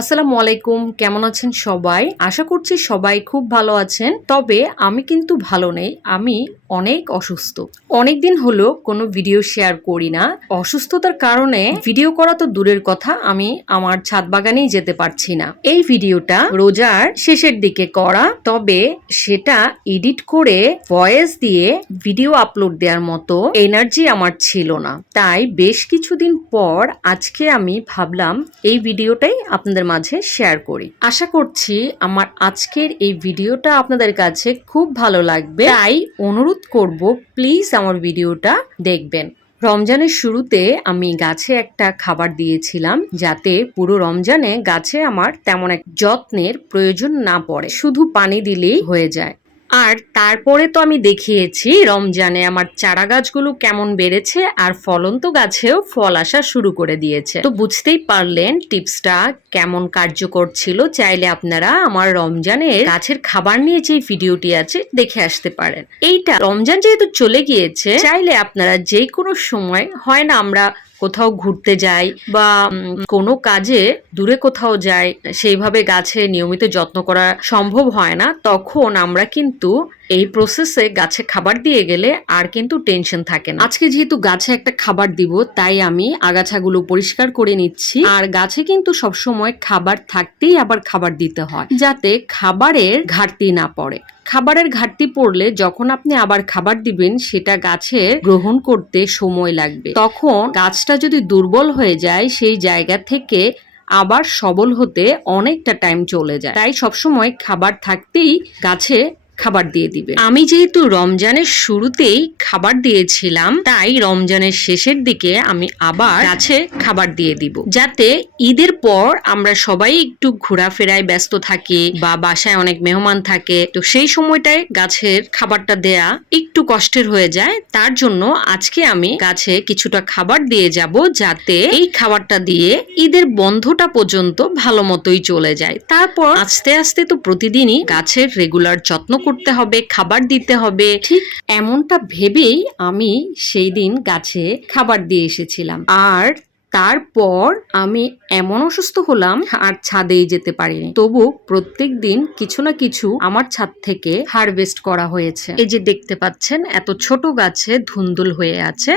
আসসালামু আলাইকুম, কেমন আছেন সবাই? আশা করছি সবাই খুব ভালো আছেন। তবে আমি কিন্তু ভালো নেই, আমি অনেক অসুস্থ। অনেক দিন হলো কোনো ভিডিও শেয়ার করি না। অসুস্থতার কারণে ভিডিও করা তো দূরের কথা, আমি আমার ছাদ বাগানেই যেতে পারছি না। এই ভিডিওটা রোজার শেষের দিকে করা, তবে সেটা এডিট করে ভয়েস দিয়ে ভিডিও আপলোড দেওয়ার মতো এনার্জি আমার ছিল না। তাই বেশ কিছুদিন পর আজকে আমি ভাবলাম, এই ভিডিওটাই আপনাদের মাঝে শেয়ার করি। আশা করছি আমার আজকের এই ভিডিওটা আপনাদের কাছে খুব ভালো লাগবে। তাই অনুরোধ করব প্লিজ আমার ভিডিওটা দেখবেন। রমজানের শুরুতে আমি গাছে একটা খাবার দিয়েছিলাম, যাতে পুরো রমজানে গাছে আমার তেমন এক যত্নের প্রয়োজন না পড়ে। শুধু পানি দিলেই হয়ে যায়। আর তারপরে তো আমি দেখিয়েছি রমজানে আমার চারা গাছগুলো কেমন বেড়েছে আর ফলন্ত গাছেও ফল আসা শুরু করে দিয়েছে। তো বুঝতেই পারলেন টিপসটা কেমন কার্যকর ছিল, চাইলে আপনারা আমার রমজানের গাছের খাবার নিয়ে যে ভিডিওটি আছে দেখে আসতে পারেন। এইটা রমজান যেহেতু চলে গিয়েছে, চাইলে আপনারা যে কোনো সময়, হয় না আমরা কোথাও ঘুরতে যাই বা কোনো কাজে দূরে কোথাও যাই, সেইভাবে গাছে নিয়মিত যত্ন করা সম্ভব হয় না। তখন আমরা কিন্তু এই প্রসেসে গাছে খাবার দিয়ে গেলে আর কিন্তু টেনশন থাকে না। আজকে যেহেতু গাছে একটা খাবার দিব, তাই আমি আগাছাগুলো পরিষ্কার করে নিচ্ছি। আর গাছে কিন্তু সবসময় খাবার থাকতেই আবার খাবার দিতে হয়, যাতে খাবারের ঘাটতি না পড়ে। খাবারের ঘাটতি পড়লে যখন আপনি আবার খাবার দিবেন, সেটা গাছে গ্রহণ করতে সময় লাগবে। তখন গাছটা যদি দুর্বল হয়ে যায়, সেই জায়গা থেকে আবার সবল হতে অনেকটা টাইম চলে যায়। তাই সবসময় খাবার থাকতেই গাছে খাবার দিয়ে দিবে। আমি যেহেতু রমজানের শুরুতেই খাবার দিয়েছিলাম, তাই রমজানের শেষের দিকে আমি আবার গাছে খাবার দিয়ে দিব। যাতে ঈদের পর আমরা সবাই একটু ঘোরাফেরায় ব্যস্ত থাকি বা বাসায় অনেক মেহমান থাকে, তো সেই সময়টায় গাছের খাবারটা দেয়া একটু কষ্টের হয়ে যায়। তার জন্য আজকে আমি গাছে কিছুটা খাবার দিয়ে যাব যাতে এই খাবারটা দিয়ে ঈদের বন্ধটা পর্যন্ত ভালো মতোই চলে যায়। তারপর আস্তে আস্তে তো প্রতিদিনই গাছের রেগুলার যত্ন করতে হবে খাবার দিতে হবে। ঠিক। এমনটা ভেবেই আমি সেই দিন গাছে খাবার দিয়ে এসেছিলাম। আর তারপর আমি এমন অসুস্থ হলাম আর ছাদেই যেতে পারিনি। তবু প্রত্যেক দিন কিছু না কিছু আমার ছাদ থেকে হারভেস্ট করা হয়েছে। এই যে দেখতে পাচ্ছেন এত ছোট গাছে ধুন্দুল হয়ে আছে।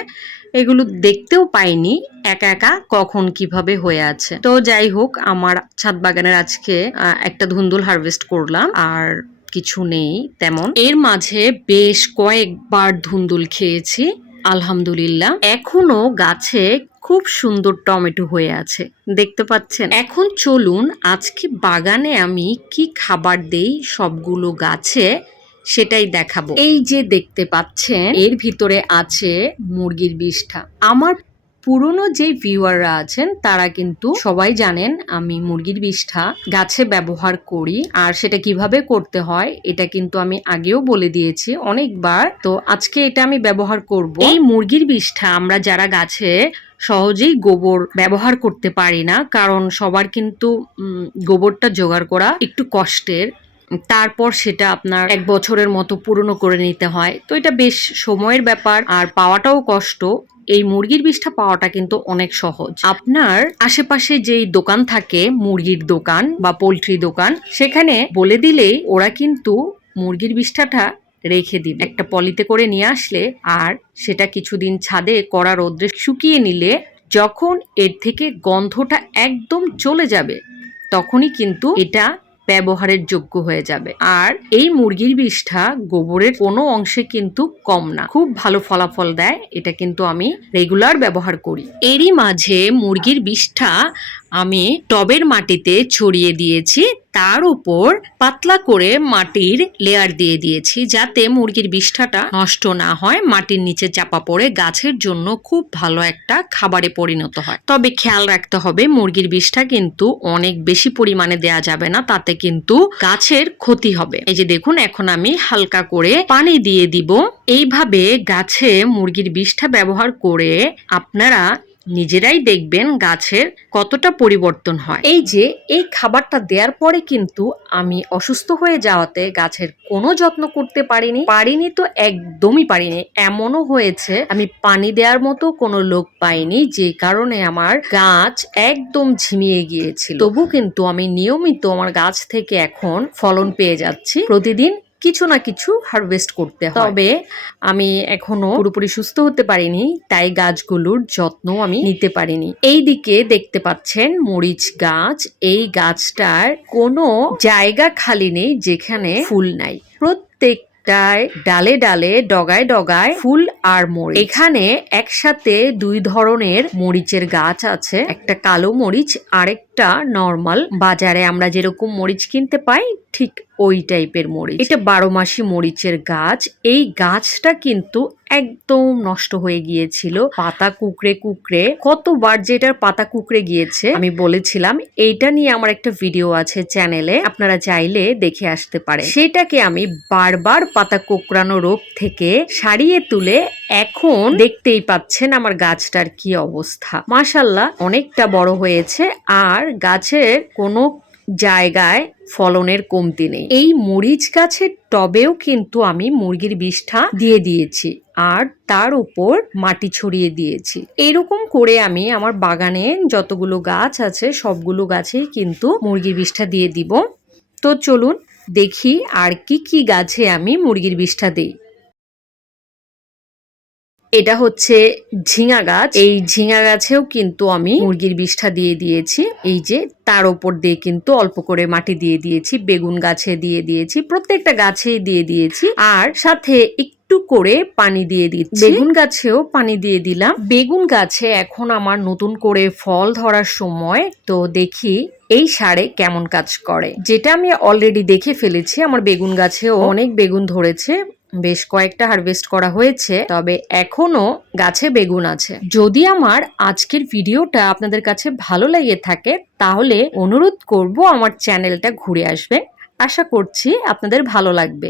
এগুলো দেখতেও পাইনি একা একা কখন কীভাবে হয়ে আছে। তো যাই হোক আমার ছাদ বাগানের আজকে একটা ধুন্দুল হারভেস্ট করলাম। আর কিছু নেই তেমন। এর মাঝে বেশ কয়েকবার ধুন্দুল খেয়েছি, আলহামদুলিল্লাহ। এখনও গাছে খুব সুন্দর টমেটো হয়ে আছে, দেখতে পাচ্ছেন? এখন চলুন আজকে বাগানে আমি কি খাবার দেই সবগুলো গাছে সেটাই দেখাবো। এই যে দেখতে পাচ্ছেন, এর ভিতরে আছে মুরগির বিষ্ঠা। আমার পুরনো যে ভিউয়াররা আছেন, তারা কিন্তু সবাই জানেন আমি মুরগির বিষ্ঠা গাছে ব্যবহার করি আর সেটা কীভাবে করতে হয়, এটা কিন্তু আমি আগেও বলে দিয়েছি অনেকবার। তো আজকে এটা আমি ব্যবহার করব। এই মুরগির বিষ্ঠা আমরা যারা গাছে সহজেই গোবর ব্যবহার করতে পারি না, কারণ সবার কিন্তু গোবরটা জোগাড় করা একটু কষ্টের। তারপর সেটা আপনার এক বছরের মতো পুরনো করে নিতে হয়। তো এটা বেশ সময়ের ব্যাপার আর পাওয়াটাও কষ্ট। এই মুরগির বিষটা পাওয়াটা কিন্তু অনেক সহজ। আপনার আশেপাশে যেই দোকান থাকে, মুরগির দোকান বা পোলট্রি দোকান, সেখানে বলে দিলেই ওরা কিন্তু মুরগির বিষ্ঠাটা রেখে দিবে। একটা পলিতে করে নিয়ে আসলে আর সেটা কিছুদিন ছাদে কড়া রোদ্রে শুকিয়ে নিলে যখন এর থেকে গন্ধটা একদম চলে যাবে, তখনই কিন্তু এটা ব্যবহারের যোগ্য হয়ে যাবে। আর এই মুরগির বিষটা গোবরের কোনো অংশে কিন্তু কম না। খুব ভালো ফলাফল দেয়, এটা কিন্তু আমি রেগুলার ব্যবহার করি। এরই মাঝে মুরগির বিষটা আমি টবের মাটিতে ছড়িয়ে দিয়েছি, তার উপর পাতলা করে মাটির লেয়ার দিয়ে দিয়েছি, যাতে মুরগির বিষ্ঠাটা নষ্ট না হয়, মাটির নিচে চাপা পড়ে গাছের জন্য খুব ভালো একটা খাবারে পরিণত হয়। তবে খেয়াল রাখতে হবে, মুরগির বিষটা কিন্তু অনেক বেশি পরিমাণে দেয়া যাবে না, তাতে কিন্তু গাছের ক্ষতি হবে। এই যে দেখুন, এখন আমি হালকা করে পানি দিয়ে দিব। এইভাবে গাছে মুরগির বিষটা ব্যবহার করে আপনারা নিজেরাই দেখবেন গাছের কতটা পরিবর্তন হয়। এই যে, এই খাবারটা দেওয়ার পরে কিন্তু আমি অসুস্থ হয়ে যাওয়াতে গাছের কোনো যত্ন করতে পারিনি। পারিনি তো একদমই পারিনি। এমনও হয়েছে, আমি পানি দেওয়ার মতো কোনো লোক পাইনি, যে কারণে আমার গাছ একদম ঝিমিয়ে গিয়েছিল। তবু কিন্তু আমি নিয়মিত আমার গাছ থেকে এখন ফলন পেয়ে যাচ্ছি। প্রতিদিন কিছু না কিছু হারভেস্ট করতে হয়। তবে আমি এখনও পুরোপুরি সুস্থ হতে পারিনি, তাই গাছগুলোর যত্ন আমি নিতে পারিনি। এই দিকে দেখতে পাচ্ছেন মরিচ গাছ, এই গাছটার কোনো জায়গা খালি নেই যেখানে ফুল নাই। প্রত্যেকটায় ডালে ডালে, ডগায় ডগায় ফুল আর মরিচ। এখানে একসাথে দুই ধরনের মরিচের গাছ আছে, একটা কালো মরিচ আরেকটা নর্মাল বাজারে আমরা যেরকম মরিচ কিনতে পাই, ঠিক ওই টাইপের মরিচ। এটা বারো মাসি মরিচের গাছ। এই গাছটা কিন্তু একদম নষ্ট হয়ে গিয়েছিল। পাতা কুকড়ে কুকড়ে। কতবার যেটার পাতা কুকড়ে গিয়েছে, আমি বলেছিলাম, এইটা নিয়ে আমার একটা ভিডিও আছে চ্যানেলে আপনারা চাইলে দেখে আসতে পারে সেটাকে আমি বারবার পাতা কোকড়ানো রোগ থেকে সারিয়ে তুলে এখন দেখতেই পাচ্ছেন আমার গাছটার কি অবস্থা। মাশাল্লাহ অনেকটা বড় হয়েছে। আর গাছের কোনো জায়গায় ফলনের কমতি নেই। এই মরিচ গাছের টবেও কিন্তু আমি মুরগির বিষ্ঠা দিয়ে দিয়েছি আর তার উপর মাটি ছড়িয়ে দিয়েছি। এরকম করে আমি আমার বাগানে যতগুলো গাছ আছে, সবগুলো গাছেই কিন্তু মুরগির বিষ্ঠা দিয়ে দিব। তো চলুন দেখি আর কি কি গাছে আমি মুরগির বিষ্ঠা দিই। এটা হচ্ছে ঝিঙা গাছ। এই ঝিঙা গাছেও কিন্তু আমি মুরগির বিষ্ঠা দিয়ে দিয়েছি। এই যে তার ওপর দিয়ে কিন্তু অল্প করে মাটি দিয়ে দিয়েছি, বেগুন গাছে দিয়ে দিয়েছি, প্রত্যেকটা গাছে দিয়ে দিয়েছি। আর সাথে একটু করে পানি দিয়ে দিচ্ছি। বেগুন গাছেও পানি দিয়ে দিলাম। বেগুন গাছে এখন আমার নতুন করে ফল ধরার সময়। তো দেখি এই সারে কেমন কাজ করে। যেটা আমি অলরেডি দেখে ফেলেছি, আমার বেগুন গাছেও অনেক বেগুন ধরেছে। বেশ কয়েকটা হারভেস্ট করা হয়েছে, তবে এখনও গাছে বেগুন আছে। যদি আমার আজকের ভিডিওটা আপনাদের কাছে ভালো লেগে থাকে, তাহলে অনুরোধ করব আমার চ্যানেলটা ঘুরে আসবে আশা করছি আপনাদের ভালো লাগবে।